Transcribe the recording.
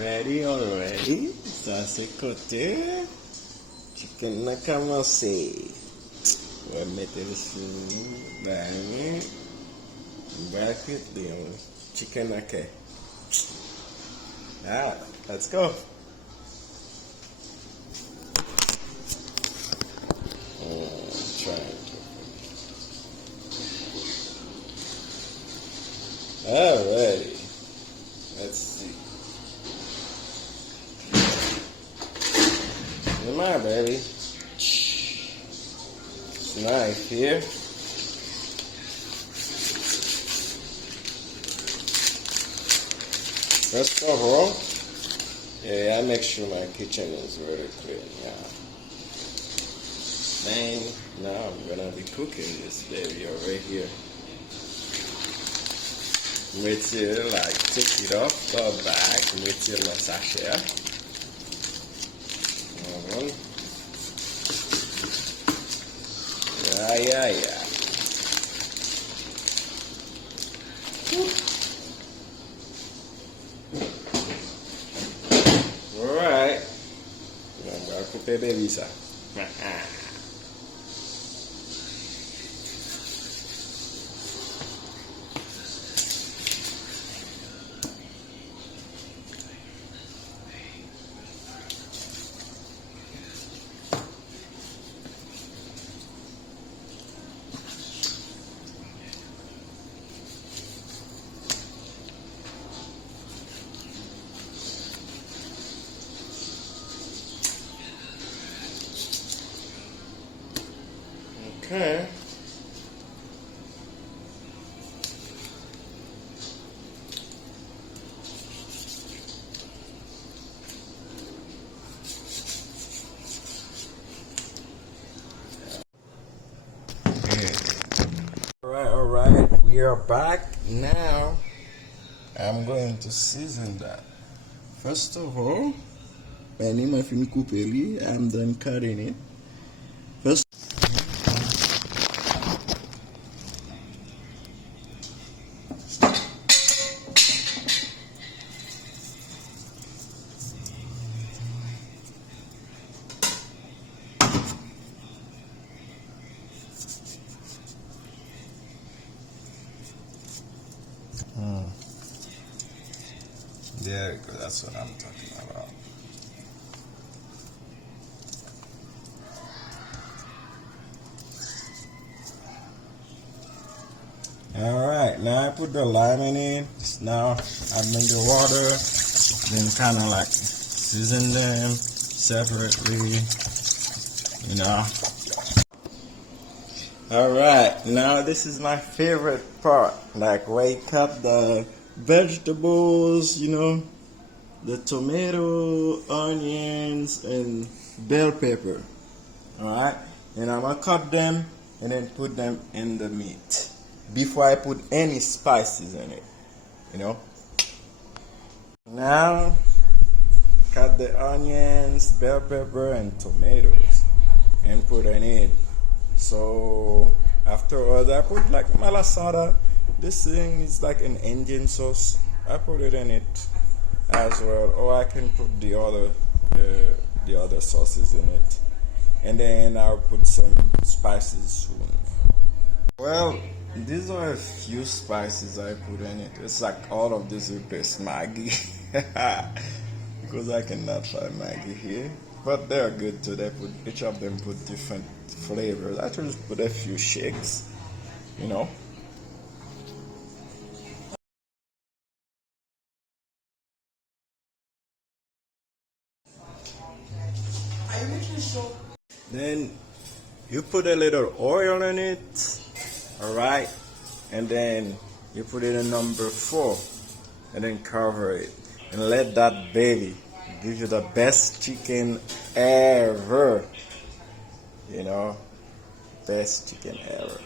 Already. Ça c'est côté. Chicken n'a commencé. On va mettre le sous. Bang. Back with the chicken nake. Alright, let's go. Alrighty. Let's see. Come on, baby. It's nice here. First of all, I make sure my kitchen is very clean. Yeah. Then now I'm gonna be cooking this baby over here. Wait till like take it off, go back, wait till my sachet. Yeah. Alright. I'm gonna cook the baby, sir. Okay. Alright. We are back now. I'm going to season that. First of all, I'm done cutting it. First. There we go, that's what I'm talking about. Alright, now I put the lime in it. Now I make the water, then kind of like season them separately, Alright, now this is my favorite part, like where you cut the vegetables, the tomato, onions, and bell pepper. Alright, and I'm gonna cut them and then put them in the meat before I put any spices in it, Now, cut the onions, bell pepper, and tomatoes and put in it. So afterwards, I put like malasada. This thing is like an Indian sauce. I put it in it as well, or I can put the other sauces in it, and then I'll put some spices soon. Well, these are a few spices I put in it. It's like all of this replace Maggi because I cannot find Maggi here, but they're good too. Each of them put different flavors. I just put a few shakes, Are you making sure? Then you put a little oil in it, alright, and then you put it in number 4, and then cover it, and let that baby give you the best chicken ever, best chicken ever.